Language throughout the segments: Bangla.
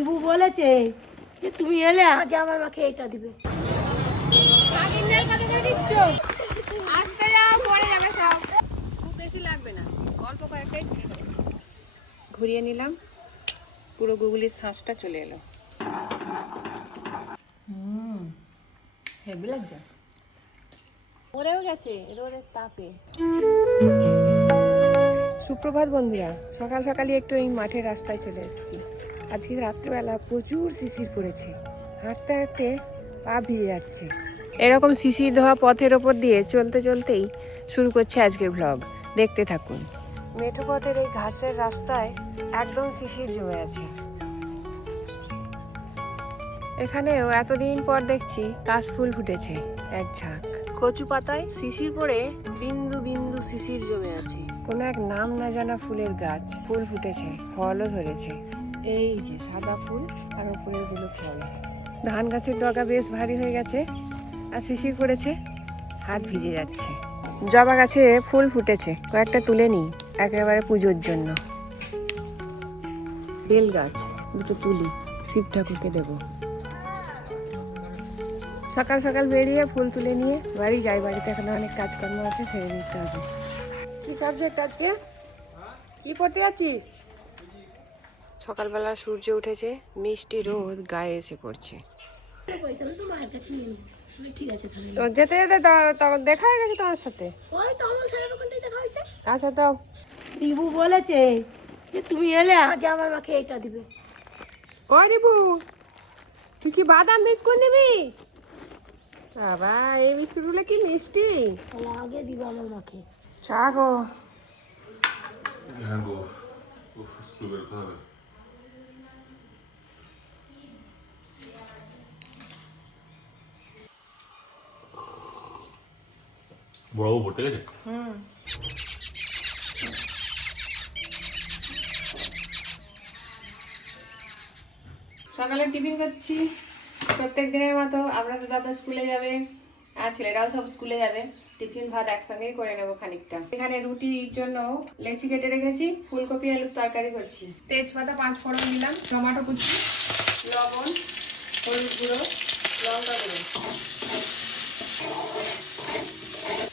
রিবু বলেছে যে তুমি এলে আগে আমার মাকে এটা দিবে। আসতে যাও পরে যাবে সব। খুব বেশি লাগবে না অল্প কয়েকটাই ঘুরিয়ে নিলাম পুরো গুগলির শ্বাসটা চলে এলো। হেভি লাগছে। মরেও গেছে রোদের তাপে। সুপ্রভাত বন্ধুরা সকাল সকালই একটু এই মাঠের রাস্তায় চলে এসেছি। আজকে রাত্রিবেলা প্রচুর শিশির পড়েছে। হাঁটতে হাঁটতে পা ভিজে যাচ্ছে। এরকম শিশির ধোয়া পথের ওপর দিয়ে চলতে চলতেই শুরু করছে আজকের ব্লগ দেখতে থাকুন। মেঠো পথের এই ঘাসের রাস্তায় একদম শিশির জমে আছে। এখানেও এতদিন পর দেখছি কাশফুল ফুটেছে এক ঝাঁক। কচু পাতায় শিশির পড়ে বিন্দু বিন্দু শিশির জমে আছে। কোনো এক নাম না জানা ফুলের গাছ ফুল ফুটেছে ফলও ধরেছে। এই যে সাদা ফুল আর উপরেরগুলো ফল। ধান গাছের ডগা বেশ ভারী হয়ে গেছে আর শিশির পড়েছে হাত ভিজে যাচ্ছে। জবা গাছে ফুল ফুটেছে কয়েকটা তুলে নিই একেবারে পুজোর জন্য। বেল গাছ দুটো তুলি শিব ঠাকুরকে দেবো। সকাল সকাল বেরিয়ে ফুল তুলে নিয়ে বাড়ি যাই বাড়িতে এখানে অনেক কাজকর্ম আছে সেরে নিতে হবে। কি সাবজেক্ট আজকে? কি পড়তে যাচ্ছিস? সকালবেলা সূর্য উঠেছে মিষ্টি রোদ গায়ে এসে পড়ছে। যেতে যেতে ত- তখন দেখা হয়ে গেছে তোমার সাথে? আচ্ছা তো রিবু বলেছে যে তুমি এলে আগে আমার মাকে এটা দিবে। ও রিবু তুই কি বাদাম বিস্কুট নিবি? বাবা এই বিস্কুটগুলো কি মিষ্টি? তাহলে আগে দিবে আমার মাকে। চা গো হ্যাঁ গো উফ, স্কুল বেরোতে হবে বড়বাবু পড়তে গেছে? সকালে টিফিন করছি। প্রত্যেক দিনের মতো আমরা তো দাদা স্কুলে যাবে, আর ছেলেরাও সব স্কুলে যাবে। টিফিন, ভাত একসঙ্গেই করে নেব খানিকটা। এখানে রুটির জন্য লেচি কেটে রেখেছি, ফুলকপি, আলুর তরকারি করছি। তেজপাতা পাঁচ ফোড়ন দিলাম, টমেটো কুচি, লবণ, হলুদ গুঁড়ো, লঙ্কা গুঁড়ো।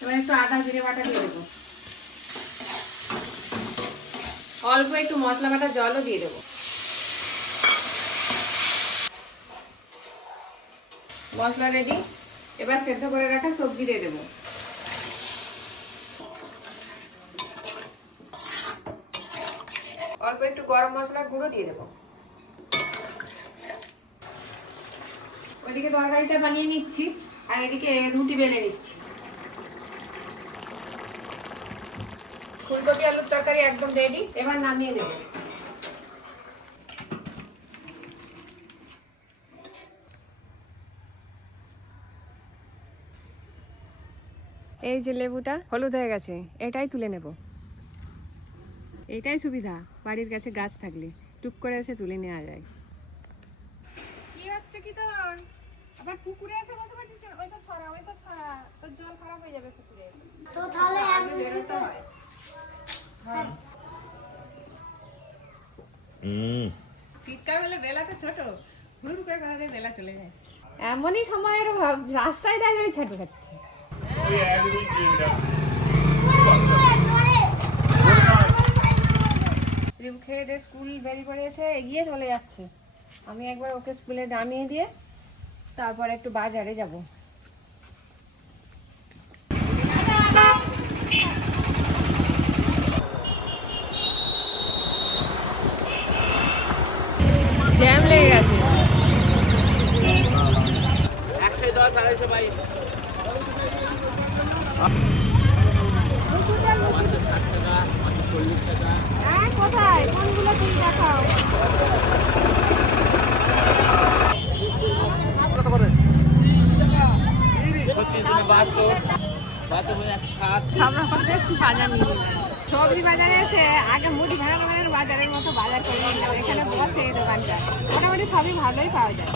এবার একটু আদা, জিরে বাটা দিয়ে দেবো। অল্প একটু মশলা বাটা, জলও দিয়ে দেবো। মশলা রেডি এবার সেদ্ধ করে রাখা সবজি দিয়ে দেবো। অল্প একটু গরম মশলা গুঁড়ো দিয়ে দেবো। ওইদিকে তরকারিটা বানিয়ে নিচ্ছি, আর এদিকে রুটি বেলে নিচ্ছি। ফুলকপি আলুর তরকারি একদম রেডি এবার নামিয়ে দেবো এই যে লেবুটা হলুদ হয়ে গেছে এটাই তুলে নেব। এটাই সুবিধা বাড়ির কাছে গাছ থাকলে টুক করে এসে তুলে নেওয়া যায়। কি হচ্ছে কি তোর? আবার পুকুরে এসে বসে পড়ছিস? ওইসব ছড়া ওইসব ছড়া তোর জল খারাপ হয়ে যাবে পুকুরে। তো তাহলে আগে বেরোতে হয়। শীতকাল বেলা তো ছোট। হুড় করে কথা দিয়ে বেলা চলে যায়। এমনই সময়ের অভাব রাস্তায় দাঁড়িয়ে ছোট খাচ্ছে। রিম খেয়ে দিয়ে স্কুল বেরিয়ে পড়েছে এগিয়ে চলে যাচ্ছে। আমি একবার ওকে স্কুলে নামিয়ে দিয়ে তারপর একটু বাজারে যাব। কোথায় কোনগুলো তুমি দেখাও সবজি বাজারে এসে আগে মুদি ভাড়ার বাজারের মতো বাজার করে নিলাম এখানে বসে এই দোকানটা মোটামুটি সবই ভালোই পাওয়া যায়।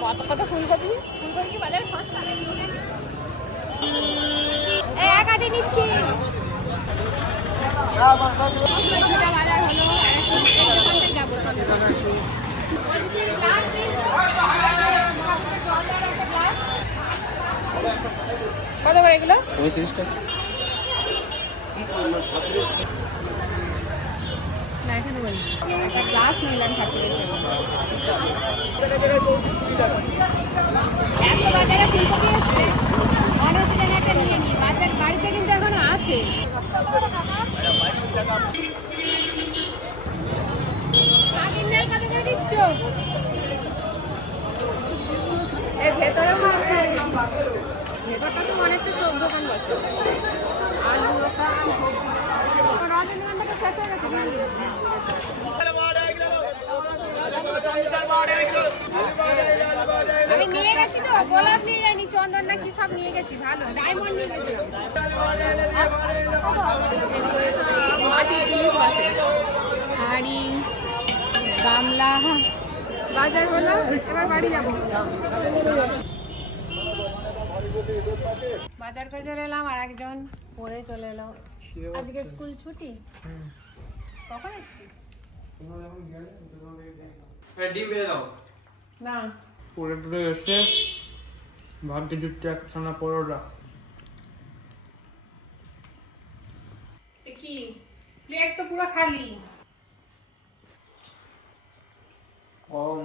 কত কত ফুলকপি ফুলকপি কি বাজারে সস্তা? এক আটি নিচ্ছি। বাজার হলো কত করে এগুলো? না এখানে বলি একটা গ্লাস নিলাম ঠাকুরের এত বাজারে ফুলকপি এসছে। অনেক একটা নিয়ে নিই বাজার বাড়িতে কিন্তু এখনও আছে। আমি নিয়ে গেছি তো, গোলাপ নিয়ে যাইনি চন্দন না সব নিয়ে গেছি, ভালো ডায়মন্ড নিয়ে গেছিলাম মাটির আছে হাড়ি গামলা। বাজার হলো, এবার বাড়ি যাব। বাজার করে চলে এলাম আর একজন পরে চলে এলো। আজকে স্কুল ছুটি। কখন এসছি? ডিম ভেজে দাও না। পুরো টুরে এসে ভাগ্যে জুটতে একখানা পরোটা কি? প্লেট তো পুরো খালি। কম।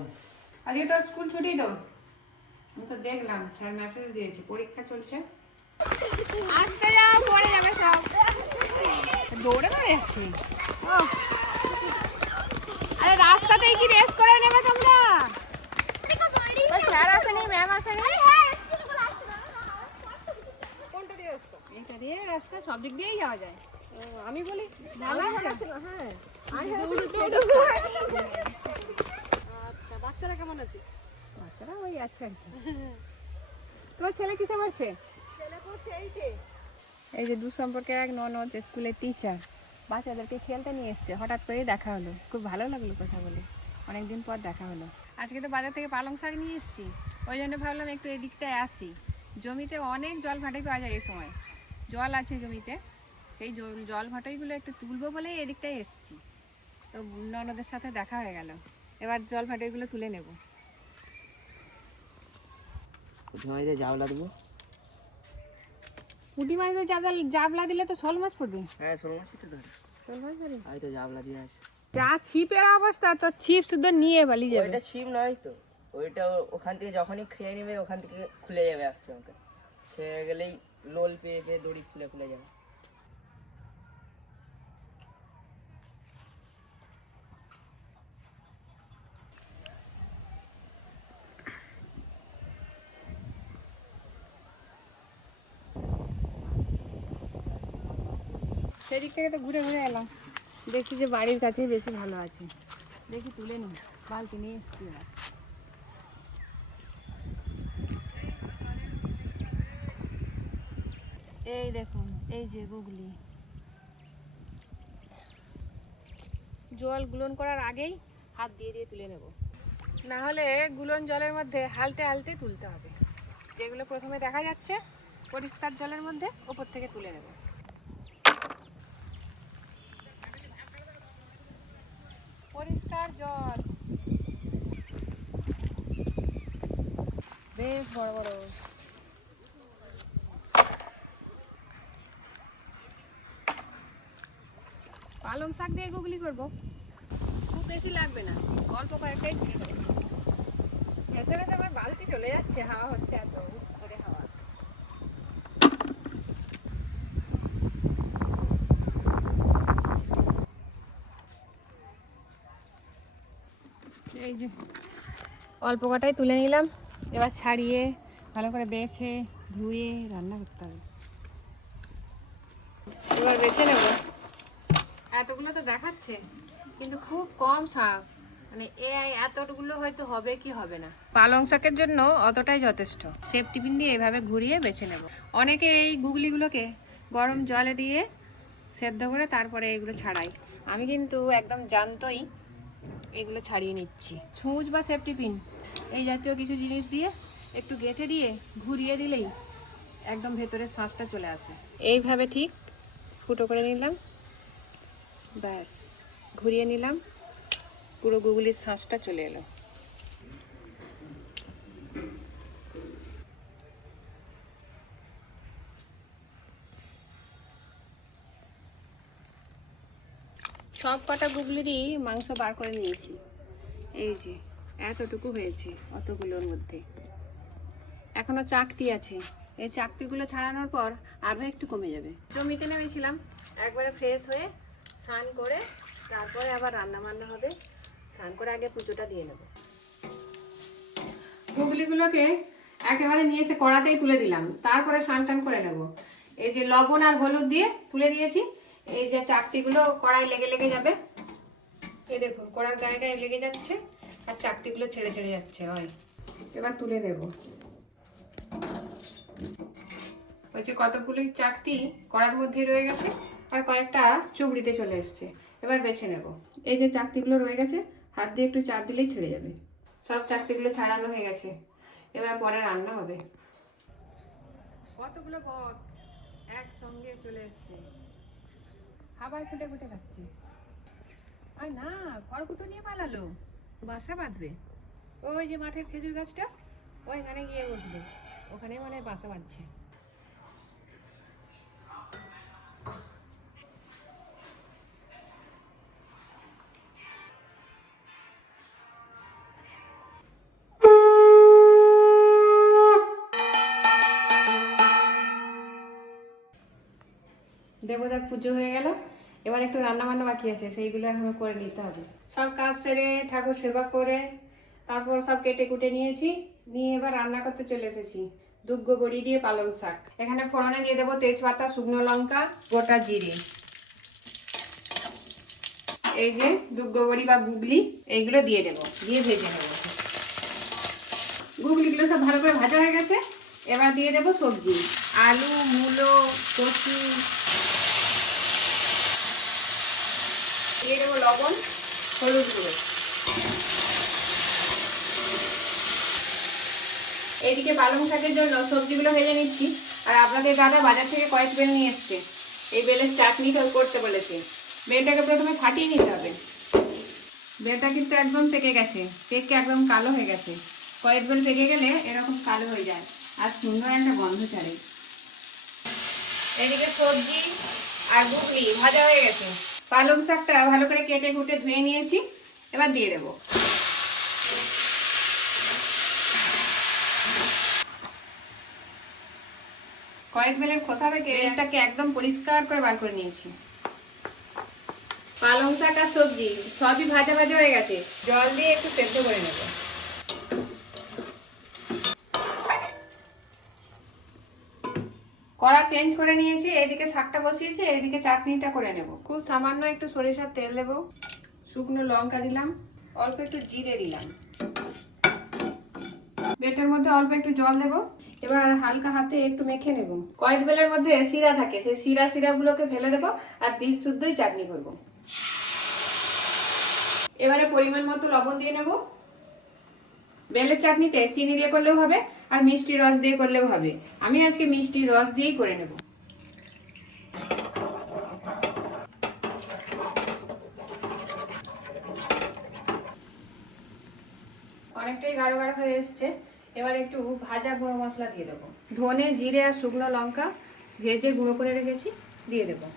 আজকে তোর স্কুল ছুটি তো? আমি তো দেখলাম স্যার মেসেজ দিয়েছে পরীক্ষা চলছে। আসতে যাও পড়ে যাবে সব। দৌড়ে যাচ্ছে আরে রাস্তাতেই কি রেস করে নেবে তোমরা? স্যার আসেনি ম্যাম আসেনি। কোনটা দিয়ে আসতো এটা দিয়ে রাস্তা সব দিক দিয়েই যাওয়া যায়। আমি বলি ভালো আছে। হ্যাঁ। আচ্ছা বাচ্চারা কেমন আছে? বাচ্চারা ওই আছে আর কি। তোমার ছেলে কিসে পড়ছে ছেলে পড়ছে এইটে। এই যে দু সম্পর্কে এক ননদ স্কুলের টিচার বাচ্চাদেরকে খেলতে নিয়ে এসছে হঠাৎ করেই দেখা হলো। খুব ভালো লাগল কথা বলে। অনেকদিন পর দেখা হলো। আজকে তো বাজার থেকে পালং শাক নিয়ে এসেছি। ওই জন্য ভাবলাম একটু এদিকটায় আসি। জমিতে অনেক জল ভাটাই পাওয়া যায় এই সময়। জল আছে জমিতে। সেই জল- জল ভাটাইগুলো একটু তুলবো বলেই এদিকটায় এসেছি। তো ননদের সাথে দেখা হয়ে গেল। এবার জল ভাটাইগুলো তুলে নেব। কোথায় দিয়ে দেবো। পুঁটি মাছ জাবলা জাবলা দিলে তো শোল মাছ পড়বে। হ্যাঁ শোল মাছই তো ধরে। শোল মাছ ধরে। আমি তো জাউলা দিয়ে আছে। যা ছিপের অবস্থা তো ছিপ শুদ্ধ নিয়ে যাবে। ওইটা ছিপ নয় তো ওইটা ওখান থেকে যখনই খেয়ে নেবে ওখান থেকে খুলে যাবে এক চমকে। খেয়ে গেলেই লোল পেয়ে পেয়ে দড়ি খুলে খুলে যাবে। সেদিক থেকে তো ঘুরে ঘুরে এলাম। দেখি যে বাড়ির কাছেই বেশি ভালো আছে। দেখি তুলে নি বালতি নিয়ে এসছি। এই দেখুন, এই যে গুগলি। জল গুলন করার আগেই হাত দিয়ে দিয়ে তুলে নেব। না হলে গুলন জলের মধ্যে হালতে হালতে তুলতে হবে। যেগুলো প্রথমে দেখা যাচ্ছে, পরিষ্কার জলের মধ্যে, ওপর থেকে তুলে নেব। জল বেশ বড় পালং শাক দিয়ে গুগলি করব। খুব বেশি লাগবে না। অল্প কয়েকটাই গেছে গেছে, আমার বালতি চলে যাচ্ছে, হাওয়া হচ্ছে এত। এই যে অল্প কটাই তুলে নিলাম। এবার ছাড়িয়ে ভালো করে বেছে, ধুয়ে রান্না করতে হবে। এবার বেছে নেব। এতগুলো তো দেখাচ্ছে, কিন্তু খুব কম শ্বাস মানে এ এতগুলো হয়তো হবে কি হবে না। পালং শাকের জন্য অতটাই যথেষ্ট। সেফ টিফিন দিয়ে এভাবে ঘুরিয়ে বেছে নেব। অনেকে এই গুগলিগুলোকে গরম জলে দিয়ে সেদ্ধ করে তারপরে এগুলো ছাড়াই। আমি কিন্তু একদম জানতোই এগুলো ছাড়িয়ে নিচ্ছি। ছুঁচ বা সেফটি পিন এই জাতীয় কিছু জিনিস দিয়ে একটু গেঁথে দিয়ে ঘুরিয়ে দিলেই একদম ভেতরে শ্বাসটা চলে আসে। এইভাবে ঠিক ফুটো করে নিলাম। ব্যাস ঘুরিয়ে নিলাম। পুরো গুগলির শ্বাসটা চলে এলো। সব কটা গুগলিরই মাংস বার করে নিয়েছি। এই যে, এতটুকু হয়েছে অতগুলোর মধ্যে। এখনও চাকতি আছে। এই চাকতিগুলো ছাড়ানোর পর আরও একটু কমে যাবে। জমিতে নেমেছিলাম, একবারে ফ্রেশ হয়ে স্নান করে তারপরে আবার রান্না বান্না হবে। স্নান করে আগে পুজোটা দিয়ে নেব। গুগলিগুলোকে একেবারে নিয়ে এসে কড়াতেই তুলে দিলাম। তারপরে স্নান টান করে নেব। এই যে লবণ আর হলুদ দিয়ে তুলে দিয়েছি। এই যে চাকতিগুলো কড়াই লেগে লেগে যাবে। এই দেখুন, কড়ার গায়ে গায়ে লেগে যাচ্ছে আর চাকতিগুলো ছেড়ে ছেড়ে যাচ্ছে, হয়। এবার তুলে নেব। ওই যে কতগুলি চাকতি কড়ার মধ্যে রয়ে গেছে আর কয়েকটা চুবড়িতে চলে এসছে। এবার বেছে নেব। এই যে চাকতিগুলো রয়ে গেছে, হাত দিয়ে একটু চাপ দিলেই ছেড়ে যাবে। সব চাকতিগুলো ছাড়ানো হয়ে গেছে। এবার পরে রান্না হবে। কতগুলো বট একসঙ্গে চলে এসছে। খাবার খুঁটে খুঁটে খাচ্ছে। আর না, খড়কুটো নিয়ে পালালো। বাসা বাঁধবে। ওই যে মাঠের খেজুর গাছটা ওইখানে গিয়ে বসবে। ওখানে মানে বাসা বাঁধছে। দেবতার পুজো হয়ে গেল। এবার একটু রান্না বান্না বাকি আছে, সেইগুলো এখন করে নিতে হবে। সব কাজ সেরে ঠাকুর সেবা করে তারপর সব কেটে কুটে নিয়েছি, নিয়ে এবার রান্না করতে চলে এসেছি, দুগ্গ বড়ি দিয়ে পালং শাক। এখানে ফোড়নে দিয়ে দেবো তেজপাতা, শুকনো লঙ্কা, গোটা জিরে। এই যে দুগ্গ বড়ি বা গুগলি, এইগুলো দিয়ে দেবো, দিয়ে ভেজে নেব। গুগলিগুলো সব ভালো করে ভাজা হয়ে গেছে, এবার দিয়ে দেবো সবজি, আলু, মূলো, কচু দিয়ে দেবো লবণ, হলুদ গুঁড়ো। এইদিকে পালং শাকের জন্য সবজিগুলো ভেজে নিচ্ছি। আর আপনাদের দাদা বাজার থেকে কয়েক বেল নিয়ে এসছে। এই বেলের চাটনি করতে বলেছে। বেলটাকে প্রথমে ফাটিয়ে নিতে হবে। বেলটা কিন্তু একদম পেকে গেছে। পেকে একদম কালো হয়ে গেছে। কয়েক বেল পেকে গেলে এরকম কালো হয়ে যায়। আর সুন্দর একটা গন্ধ ছাড়ে। এদিকে সবজি আর গুগলি ভাজা হয়ে গেছে। পালং শাকটা ভালো করে কেটে কুটে ধুয়ে নিয়েছি, এবার দিয়ে দেবো। কয়েক বেলের খোসা থেকে এটাকে একদম পরিষ্কার করে বার করে নিয়েছি। পালং শাক আর সবজি সবই ভাজা ভাজা হয়ে গেছে, জল দিয়ে একটু সেদ্ধ করে নেব। কড়া চেঞ্জ করে নিয়েছি এদিকে শাকটা বসিয়েছি এদিকে চাটনিটা করে নেব। খুব সামান্য একটু সরিষার তেল দেব, শুকনো লঙ্কা দিলাম, অল্প একটু জিরে দিলাম। বেটের মধ্যে অল্প একটু জল দেব, এবার হালকা হাতে একটু মেখে নেব। কয়েক বেলের মধ্যে শিরা থাকে, সেই শিরা শিরাগুলোকে ফেলে দেবো আর বীজ শুদ্ধই চাটনি করব। এবারে পরিমাণ মতো লবণ দিয়ে নেব। বেলের চাটনিতে চিনি দিয়ে করলেও হবে আর মিষ্টি রস দিয়ে করলেও হবে। আমি আজকে মিষ্টি রস দিয়েই করে নেব। অনেকটাই গাঢ় গাঢ় হয়ে এসছে। এবার একটু ভাজা গুঁড়ো মশলা দিয়ে দেবো। ধনে, জিরে আর শুকনো লঙ্কা ভেজে গুঁড়ো করে রেখেছি, দিয়ে দেবো।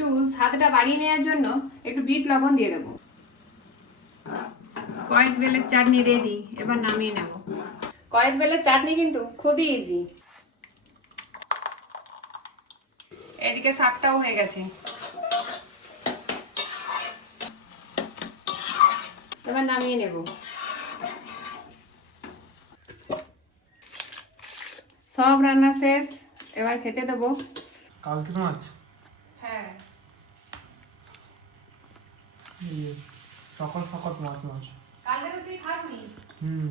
একটু স্বাদটা বাড়িয়ে নেওয়ার জন্য একটু বিট লবণ দিয়ে দেবো। কয়েক বেলের চাটনি রেডি এবার নামিয়ে নেব। কয়েক বেলের চাটনি কিন্তু খুবই ইজি এদিকে শাকটাও হয়ে গেছে। এবার নামিয়ে নেব। সব রান্না শেষ, এবার খেতে দেবো। কালকে মাছ হ্যাঁ এই সকাল সকাল মাছ মাছ। কালকে তো তুই খাসনি? হুম।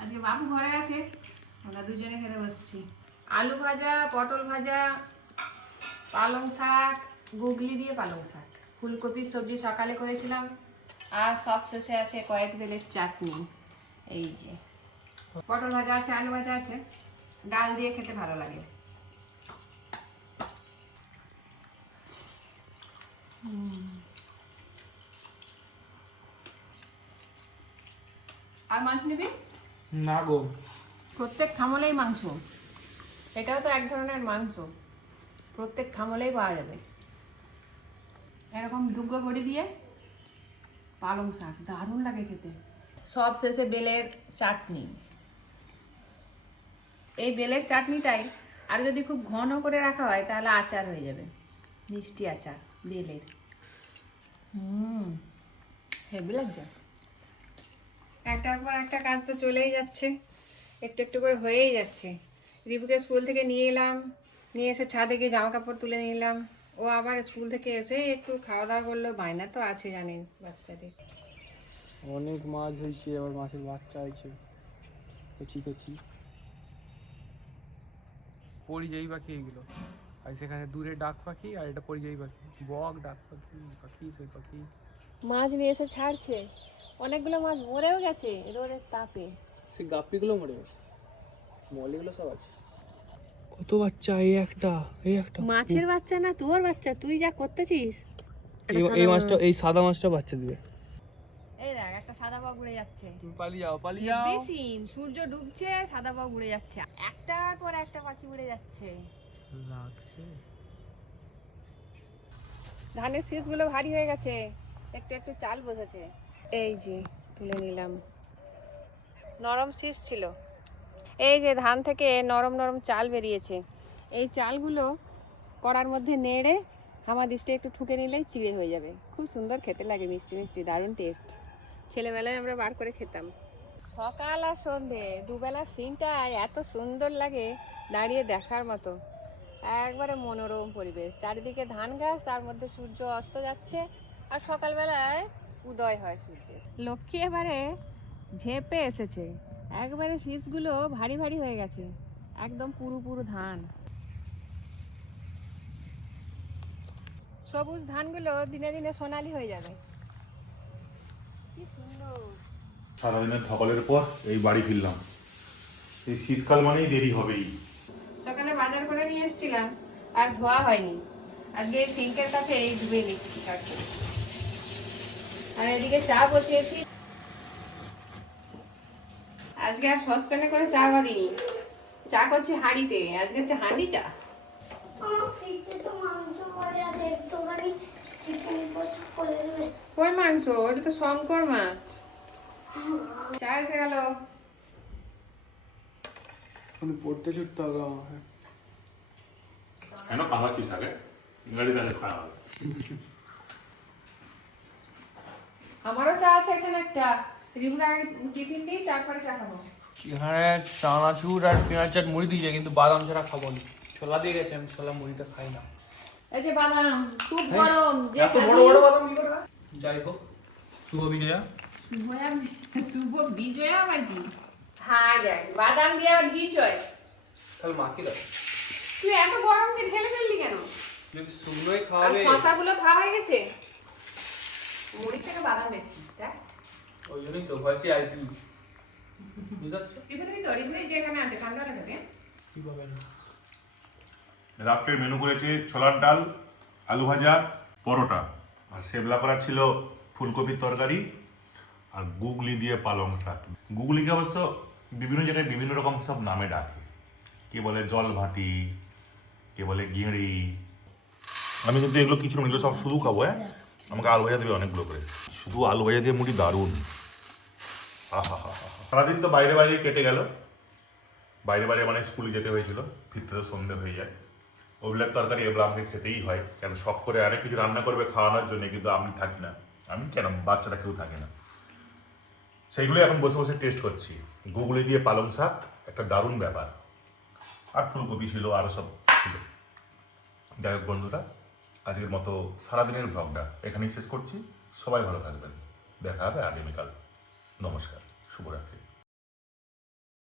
আজকে বাবু ঘরে আছে আমরা দুজনে খেতে বসছি। আলু ভাজা পটল ভাজা পালং শাক গুগলি দিয়ে পালং শাক। ফুলকপির সবজি সকালে করেছিলাম আর সব শেষে আছে কয়েক বেলের চাটনি। এই যে। পটল ভাজা আছে আলু ভাজা আছে ডাল দিয়ে খেতে ভালো লাগে। আর মাছ নিবি? না গো। প্রত্যেক খামলেই মাংস। এটাও তো এক ধরনের মাংস। প্রত্যেক খামলেই পাওয়া যাবে। এরকম দুগ্গ বড়ি দিয়ে পালং শাক দারুণ লাগে খেতে। সব শেষে বেলের চাটনি। এই বেলের চাটনিটাই আর যদি খুব ঘন করে রাখা হয় তাহলে আচার হয়ে যাবে। মিষ্টি আচার। বেলের। হুম হেভি লাগছে। একটার পর একটা কাজ তো চলেই যাচ্ছে একটু একটু করে হয়েই যাচ্ছে। রিপুকে স্কুল থেকে নিয়ে এলাম নিয়ে এসে ছাদে গিয়ে জামা কাপড় তুলে নিলাম ও আবার স্কুল থেকে এসে একটু খাওয়া দাওয়া করল বায়না তো আছে জানেন বাচ্চাদের। অনেক মাছ হয়েছে আবার মাছের বাচ্চা হয়েছে। কচি কচি পরিযায়ী পাখি এগুলো। আর সেখানে দূরে ডাক পাখি আর এটা পরিযায়ী পাখি। বক ডাক পাখি পাখি সেই পাখি। মাছ নিয়ে এসে ছাড়ছে। অনেকগুলো মাছ মরেও গেছে রোদের তাপে। সে গাপ্পিগুলো মরে গেছে। মলিগুলো সব আছে। কত বাচ্চা এই একটা এই একটা। মাছের বাচ্চা না তোর বাচ্চা? তুই যা করতেছিস। এই- এই মাছটা এই সাদা মাছটা বাচ্চা দিবে। এই দেখ একটা সাদা বক উড়ে যাচ্ছে। তুমি পালিয়ে যাও পালিয়ে যাও। বেশিন সূর্য ডুবছে সাদা বক উড়ে যাচ্ছে। একটার পর একটা পাখি উড়ে যাচ্ছে। লাগছে ধানের শীষগুলো ভারী হয়ে গেছে। একটু একটু চাল বসেছে। এই যে, তুলে নিলাম। নরম শীষ ছিল। এই যে, ধান থেকে নরম নরম চাল বেরিয়েছে। এই চালগুলো কড়ার মধ্যে নেড়ে আমার দৃষ্টি একটু ঠুকে নিলেই চিড়ে হয়ে যাবে। খুব সুন্দর খেতে লাগে, মিষ্টি মিষ্টি, দারুণ টেস্ট ছেলেবেলায় আমরা বার করে খেতাম। সকাল আর সন্ধে, দুবেলা সিনটা এত সুন্দর লাগে দাঁড়িয়ে দেখার মতো। একবারে মনোরম পরিবেশ। চারিদিকে ধান গাছ তার মধ্যে সূর্য অস্ত যাচ্ছে, আর সকালবেলায় উদয় হয় সূর্যের। লক্ষ্মী এবারে ঝেপে এসেছে। একবারে শীষগুলো ভারী ভারী হয়ে গেছে। একদম পুরু পুরু ধান। সবুজ ধানগুলো দিনে দিনে সোনালি হয়ে যাবে। কি সুন্দর। সারাদিনের ধকলের পর এই বাড়ি ফিরলাম। এই শীতকাল মানেই দেরি হবেই। বাজার করে নিয়ে এসেছিলাম আর ধোয়া হয়নি। আজকে সিঙ্কের কাছে এই ধুয়ে নিচ্ছি চারটে আর এদিকে চা বসিয়েছি। আজকে আর সসপ্যানে করে চা করিনি চা করছি হাঁড়িতে আজকে হচ্ছে হাঁড়ি চা। কই মাংস? ওটা তো শঙ্কর মাছ। চা এসে গেল। পড়তে ছুটতে হবে আমাকে। আগে গাড়ি তাহলে খাওয়া হবে আমারও চা আছে এখানে একটা আগে টিফিন দিই তারপরে চা খাব এখানে চানাচুর আর পেঁয়াজ চাট মুড়ি দিয়েছে কিন্তু বাদাম ছাড়া খাব না। ছোলা দিয়ে গেছে আমি ছোলা মুড়িটা খাই না। এই যে বাদাম খুব গরম যে এত বড় বড় বাদাম কি করে যাই হোক শুভ বিজয়া শুভ বিজয়া কি হ্যাঁ যাক বাদাম দিয়ে আবার ঘি চয়। তাহলে মাখি দাও। তুই এত গরমকে ঢেলে ফেললি কেন? যদি শুকনোই আর খাওয়াবে শশাগুলো খাওয়া হয়ে গেছে? মুড়ির থেকে বাদাম বেশি দেখ। ওই জন্যই তো ভয়সি আর কি রাত্রের মেনু করেছে ছোলার ডাল আলু ভাজা পরোটা। আর সেবলা করা ছিল ফুলকপির তরকারি আর গুগলি দিয়ে পালং শাক। গুগলিকে অবশ্য বিভিন্ন জায়গায় বিভিন্ন রকম সব নামে ডাকে। কে বলে? জল ভাটি কে বলে গিঁড়ি। আমি কিন্তু এগুলো কিছু এগুলো সব শুধু খাব হ্যাঁ? আমাকে আলু ভাজা দেবে অনেকগুলো করে। শুধু আলু ভাজা দিয়ে মুড়ি দারুণ। আহা হা সারাদিন তো বাইরে বাইরে কেটে গেল। বাইরে বাইরে মানে স্কুলে যেতে হয়েছিল, ফিরতে তো সন্ধে হয়ে যায়। ওগুলোর তরকারি এগুলো আমাকে খেতেই হয়, কেন শখ করে অনেক কিছু রান্না করবে খাওয়ানোর জন্য, কিন্তু আমি থাকি না। আমি কেন? বাচ্চারা কেউ থাকে না। সেইগুলো এখন বসে বসে টেস্ট করছি। গুগলি দিয়ে পালং শাক, একটা দারুণ ব্যাপার। আর ফুলকপি ছিল আরও সব যাই হোক বন্ধুরা, আজকের মতো সারাদিনের ব্লগটা এখানেই শেষ করছি। সবাই ভালো থাকবেন। দেখা হবে আগামীকাল। নমস্কার। শুভরাত্রি।